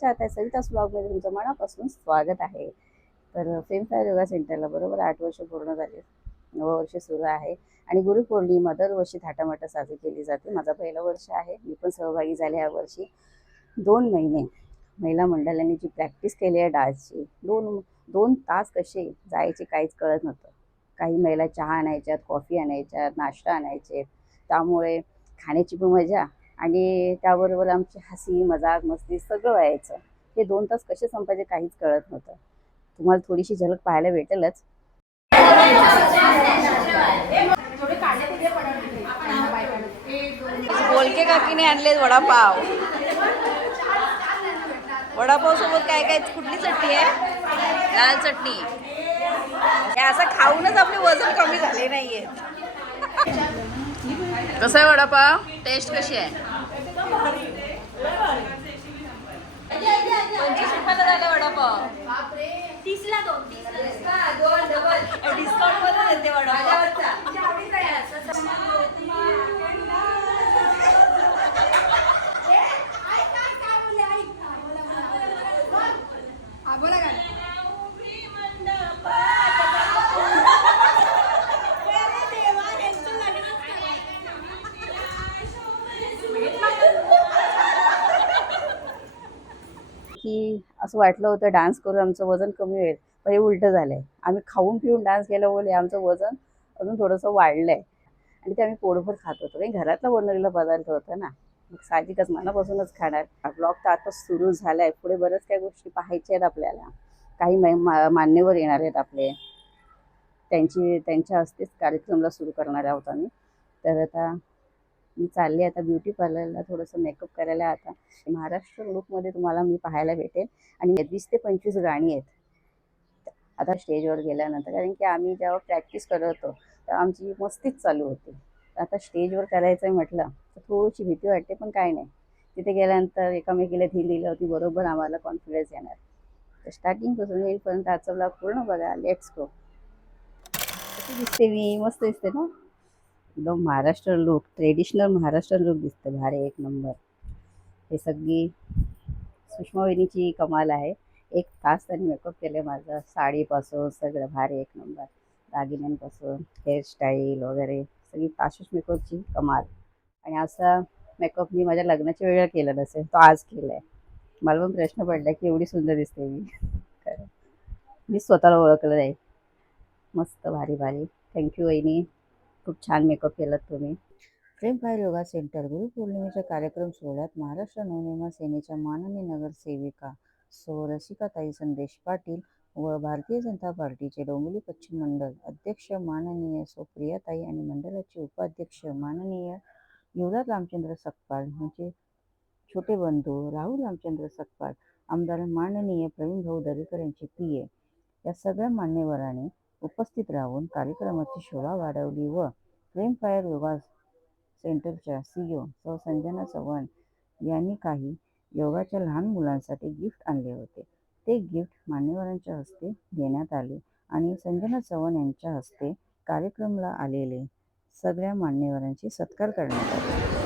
चाहता है सविता's ब्लॉगमध्ये तुमचं मनापासून स्वागत आहे. तर फेमफेअर योगा सेंटरला बरोबर 8 वर्ष पूर्ण झाले. 9वं वर्ष सुरू आहे आणि गुरुपौर्णिमा दरवर्षी थाटामाटात साजरी केली जाते. माझं पहिलं वर्ष आहे. मी पण सहभागी झाले यावर्षी. 2 महिने महिला मंडळांनी जी प्रॅक्टिस केली आहे डान्सची, 2 तास कसे जायचे काहीच कळत नव्हतं. काही महिला चहा आणायच्यात, कॉफी आणायच्यात, नाश्ता आणायचे. त्यामुळे खाण्याची पण मजा आणि त्याबरोबर आमची हसी, मजाक, मस्ती सगळं व्हायचं. हे 2 तास कसे संपायचे काहीच कळत नव्हतं. तुम्हाला थोडीशी झलक पाहायला भेटेलच. बोलके काकीने आणले वडापाव. वडापाव सोबत काय काय कुठली चटणी आहे? लाल चटणी. हे असं खाऊनच आपले वजन कमी झाले नाहीये. कसा आहे वडापाव? टेस्ट कशी आहे? 25 रुपयाला झाले वडापाव. 30ला 2. डिस्काउंट मध्ये देते वडापाव. की असं वाटलं होतं डान्स करून आमचं वजन कमी होईल, पण हे उलटं झालंय. आम्ही खाऊन पिऊन डान्स केल्यामुळे आमचं वजन अजून थोडंसं वाढलंय आणि ते आम्ही पोटभर खात होतो. काही घरातला बनवलेला पदार्थ होता ना, मग साहजिकच मनापासूनच खाणार. ब्लॉग तर आता सुरू झालाय. पुढे बऱ्याच काही गोष्टी पाहायच्या आहेत आपल्याला. काही मान्यवर येणार आहेत आपले, त्यांच्या हस्तेच कार्यक्रमला सुरू करणार आहोत आम्ही. तर आता मी चालले आता ब्युटी पार्लरला थोडंसं मेकअप करायला. आता महाराष्ट्र लुकमध्ये तुम्हाला मी पाहायला भेटेल आणि 20 ते 25 गाणी आहेत आता स्टेजवर गेल्यानंतर. कारण की आम्ही जेव्हा प्रॅक्टिस करत होतो तेव्हा आमची मस्तीच चालू होती. आता स्टेजवर करायचं आहे म्हटलं तर थोडीशी भीती वाटते, पण काय नाही. तिथे गेल्यानंतर एकामेकीला धीर दिली होती, बरोबर आम्हाला कॉन्फिडन्स येणार. तर स्टार्टिंगपासून येईपर्यंत आजचा ब्लॉग पूर्ण बघा. Let's go. कशी दिसते मी? मस्त दिसते ना? एकदम Maharashtra look, traditional Maharashtra look दिसतं. भारी, एक नंबर. हे सगळी सुषमा वहिनीची कमाल आहे. 1 तास त्यांनी मेकअप केले माझं. साडीपासून सगळं भारी, एक नंबर. दागिन्यांपासून हेअरस्टाईल वगैरे सगळी आशिष मेकअपची कमाल. आणि असा मेकअप मी माझ्या लग्नाच्या वेळेला केला नसेल, तो आज केला आहे. मला पण प्रश्न पडला की एवढी सुंदर दिसते मी. खरं मी स्वतःला ओळखलं आहे. मस्त, भारी भारी. थँक्यू वहिनी, खूप छान मेकअप केलात तुम्ही. फेमफेअर योगा सेंटर गुरुपौर्णिमेच्या कार्यक्रम सोहळ्यात महाराष्ट्र नवनिर्माण सेनेच्या माननीय नगरसेविका रसिकाताई संदेश पाटील व भारतीय जनता पार्टीचे डोंबिवली पश्चिम मंडल अध्यक्ष माननीय प्रियाताई आणि मंडळाचे उपाध्यक्ष माननीय युवराज रामचंद्र सकपाळ, म्हणजे छोटे बंधू राहुल रामचंद्र सकपाळ, आमदार माननीय प्रवीण भाऊ दरेकर यांचे PA या सगळ्या मान्यवरांनी उपस्थित राहून कार्यक्रमाची शोभा वाढवली व फेमफेअर योगा सेंटरच्या CEO सौ संजना चव्हाण यांनी काही योगाच्या लहान मुलांसाठी गिफ्ट आणले होते. ते गिफ्ट मान्यवरांच्या हस्ते देण्यात आले आणि संजना चव्हाण यांच्या हस्ते कार्यक्रमाला आलेले सगळ्या मान्यवरांचे सत्कार करण्यात आले.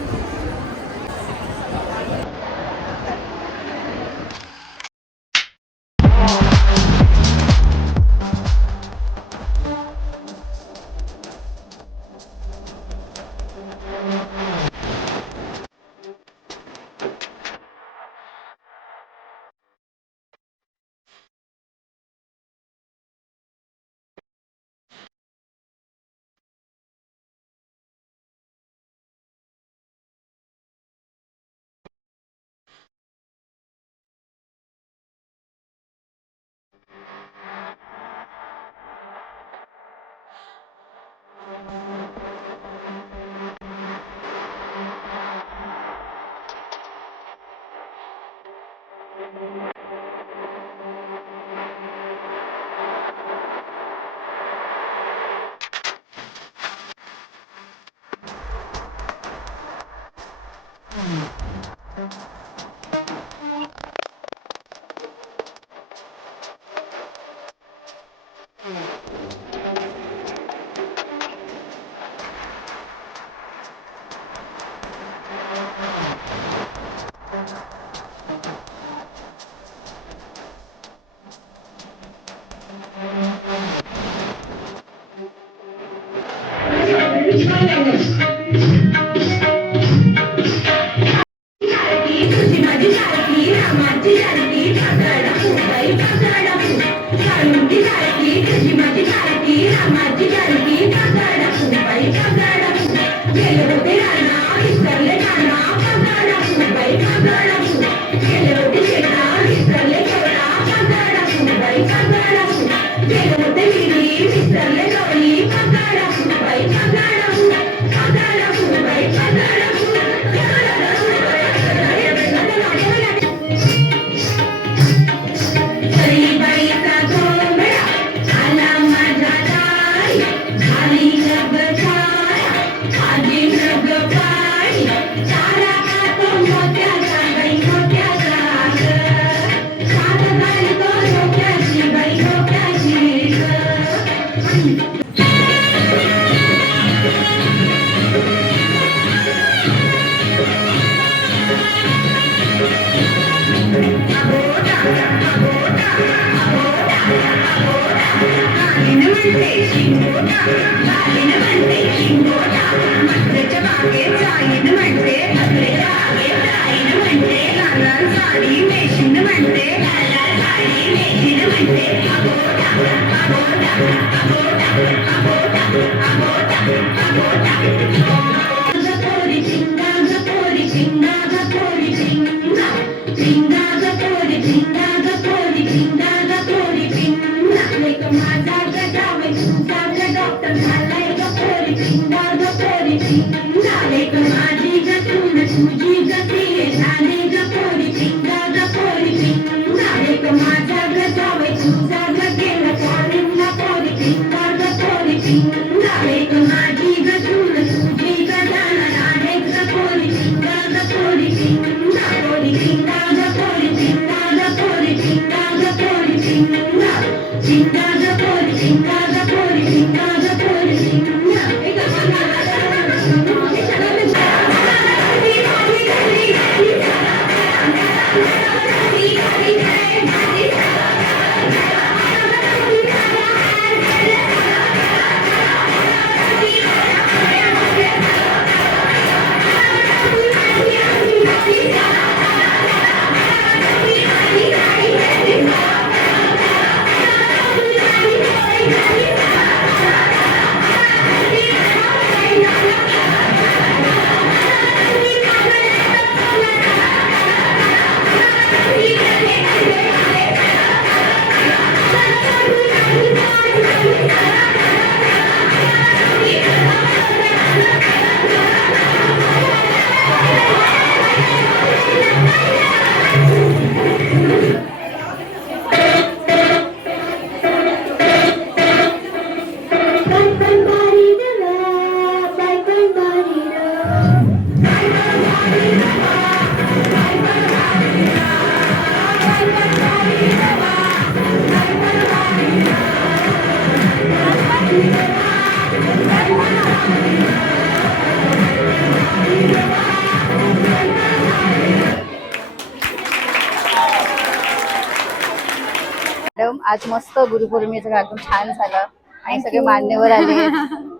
मॅडम आज मस्त गुरुपौर्णिमेचा कार्यक्रम छान झाला आणि सगळे मान्यवर आले.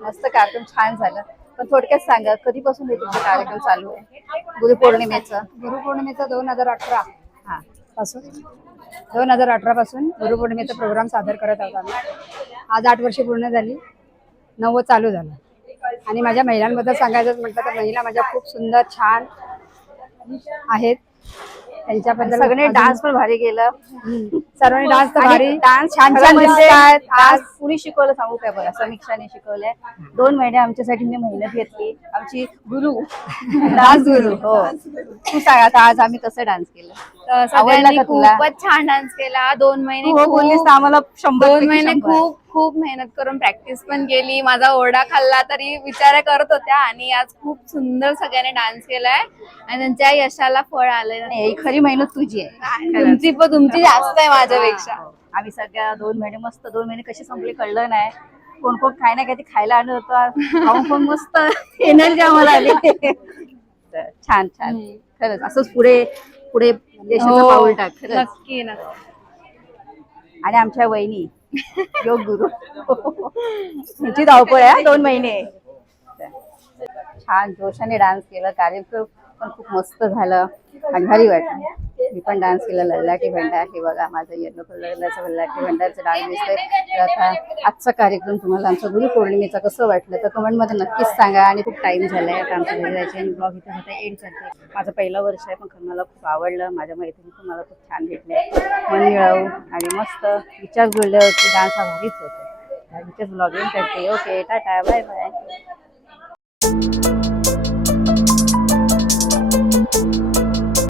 मस्त कार्यक्रम छान झाला. पण थोडक्यात सांगा कधीपासून हे तुमचा कार्यक्रम चालू आहे गुरुपौर्णिमेचा? गुरुपौर्णिमेचा 2018 हा पासून 2018 पासून गुरुपौर्णिमेचा प्रोग्राम सादर करत आहोत आम्ही. आज 8 वर्षे पूर्ण झाली, 9वं चालू झालं. आणि माझ्या महिलांबद्दल सांगायचं म्हटलं तर महिला माझ्या खूप सुंदर छान आहेत. त्यांच्याबद्दल सगळे डान्स पण भारी केलं. सर्वांनी डान्स तर भारी डान्स छान छान दिसतात. आज कुणी शिकवलं सांगू काय? बघा समीक्षाने शिकवलंय. 2 महिने आमच्यासाठी मी मेहनत घेतली. आमची गुरु डान्स गुरु. हो तू सांग आता आज आम्ही कसं डान्स केलं? सगळ्यांनी का तुला? खूपच छान डान्स केला. 2 महिने तू हो बोललीस तर आम्हाला 100 2 महिने खूप खूप मेहनत करून प्रॅक्टिस पण केली. माझा ओरडा खाल्ला तरी विचार करत होत्या आणि आज खूप सुंदर सगळ्यांनी डान्स केलाय आणि त्यांच्या यशाला फळ आलंय. ही खरी मेहनत तुझी आहे. तुमची जास्त आहे माझ्यापेक्षा. आम्ही सगळ्या 2 महिने मस्त 2 महिने कसे संपले कळलं नाही. कोण कोण काय ना काय ते खायला आणलं होतं. खाऊन पण मस्त एनर्जी आम्हाला आली. तर छान छान खरंच असंच पुढे पुढे देशाचं पाऊल टाक खरंच. नक्की नक्की. आणि आमच्या वहिनी योग गुरु त्यांची धावपळ आहे 2 महिने. छान जोशाने डान्स केला. कार्यक्रम पण खूप मस्त झालं आणि भारी वाटलं. मी पण डान्स केला लल्लाटी भंडार. हे बघा माझं येलो कलरचा लल्लाटी भंडारचा डान्स दिसतोय. तर आता आजचा कार्यक्रम तुम्हाला आमचा गुरुपौर्णिमेचा कसं वाटलं तर कमेंटमध्ये नक्कीच सांगा. आणि खूप टाईम झालाय आता आमच्या घरी जायचे आणि ब्लॉग इथे आता एंड करते. माझं पहिलं वर्ष आहे पण मला खूप आवडलं. माझ्या मैत्रिणी पण मला खूप छान भेटले. मन मिळवू आणि मस्त विचार जुळले होते. डान्स हा भारीच होता. इथेच ब्लॉग एंड करते. Okay tata bye bye.